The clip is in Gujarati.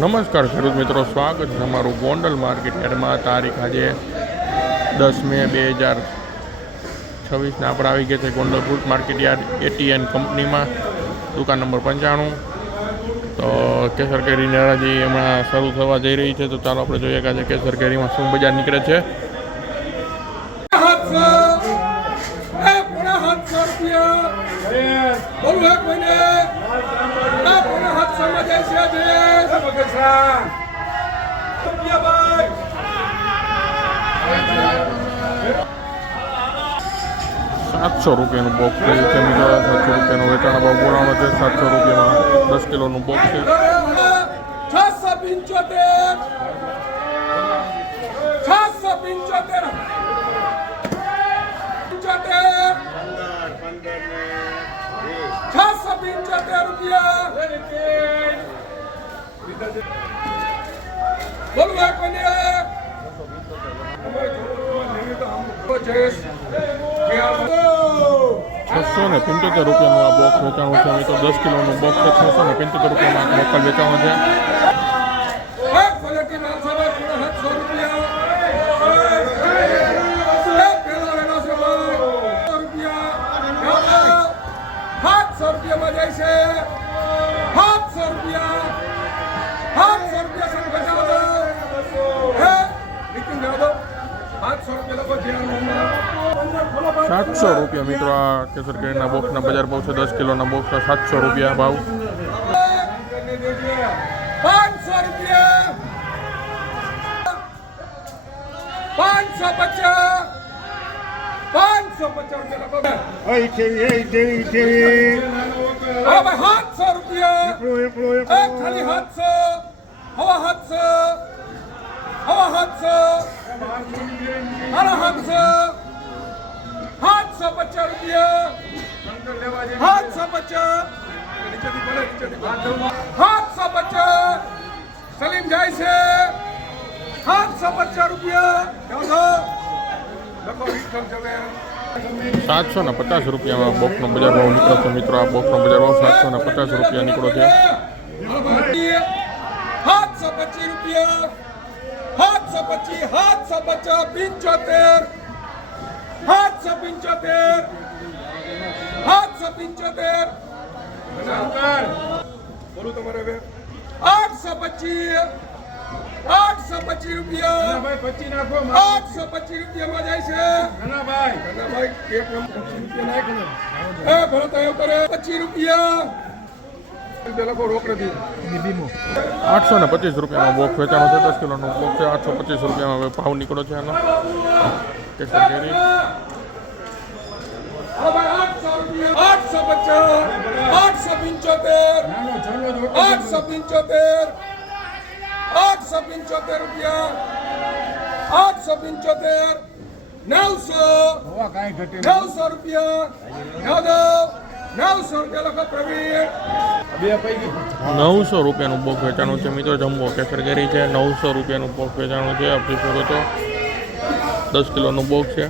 નમસ્કાર ખેડૂત મિત્રો, સ્વાગત છે તમારું ગોંડલ માર્કેટ યાર્ડમાં. તારીખ આજે 10 મે 2026 આપણે આવી ગયા છે Gondal fruit market yard ATN કંપનીમાં, દુકાન નંબર 95. તો કેસર કેરીની હરાજી હમણાં શરૂ થવા જઈ રહી છે. તો ચાલો આપણે જોઈએ કે આજે કેસર કેરીમાં શું બજાર નીકળે છે. ₹700 બોક્સ થયું છે મિત્રો. 700 વેચાણ ભાવ બોલાવાનો છે. 700 રૂપિયામાં 10 કિલોનું બોક્સ છે. 675 રૂપિયા. બોલવા કોને 675 રૂપિયાનું આ બોક્સ વેચાણું છે મિત્રો. 10 કિલોનું બોક્સ છે. 675 રૂપિયામાં લોકલ વેચાણું છે. રૂપિયામાં જાય છે. 700 રૂપિયા. 700 રૂપિયા મિત્રો. આ કેસર કેરીના બોક્સના બજાર ભાવ છે. 10 કિલોના બોક્સના 700 રૂપિયા ભાવ. 500 રૂપિયા. 550. 550 રૂપિયા. 700 રૂપિયા. ખાલી 700. હવા 700. હવા 700. હારા 700. 750 રૂપિયા. 750. 750. સલીમ જાય છે. 750 રૂપિયા. 750 રૂપિયામાં બોક્સનો બજાર ભાવ નીકળ્યો છે મિત્રો. આ બોક્સનો બજાર ભાવ 750 રૂપિયા નીકળ્યો છે. 725 રૂપિયા. 725. 775. 775. બોલું તમારે હવે 825. 825 રૂપિયા. 825 રૂપિયામાં જાય છે. ઘનાભાઈ એક નંબર 25 રૂપિયા નાખ. ભરત આવ્યો કરે 25 રૂપિયા. રોકડી 825 રૂપિયામાં બોક્સ વેચાણો છે. 10 કિલોનો બોક્સ છે. 825 રૂપિયામાં ભાવ નીકળ્યો છે આનો કેસર કેરી. 875 રૂપિયા. 875. 900 રૂપિયા. 900 રૂપિયા લખો પ્રવીણ. 900 રૂપિયાનું બોક્સ વેચાણું છે મિત્રો. જમ્બો કેસર કેરી છે. 900 રૂપિયાનું બોક્સ વેચાણું છે. આપણી શકો તો 10 કિલોનું બોક્સ છે.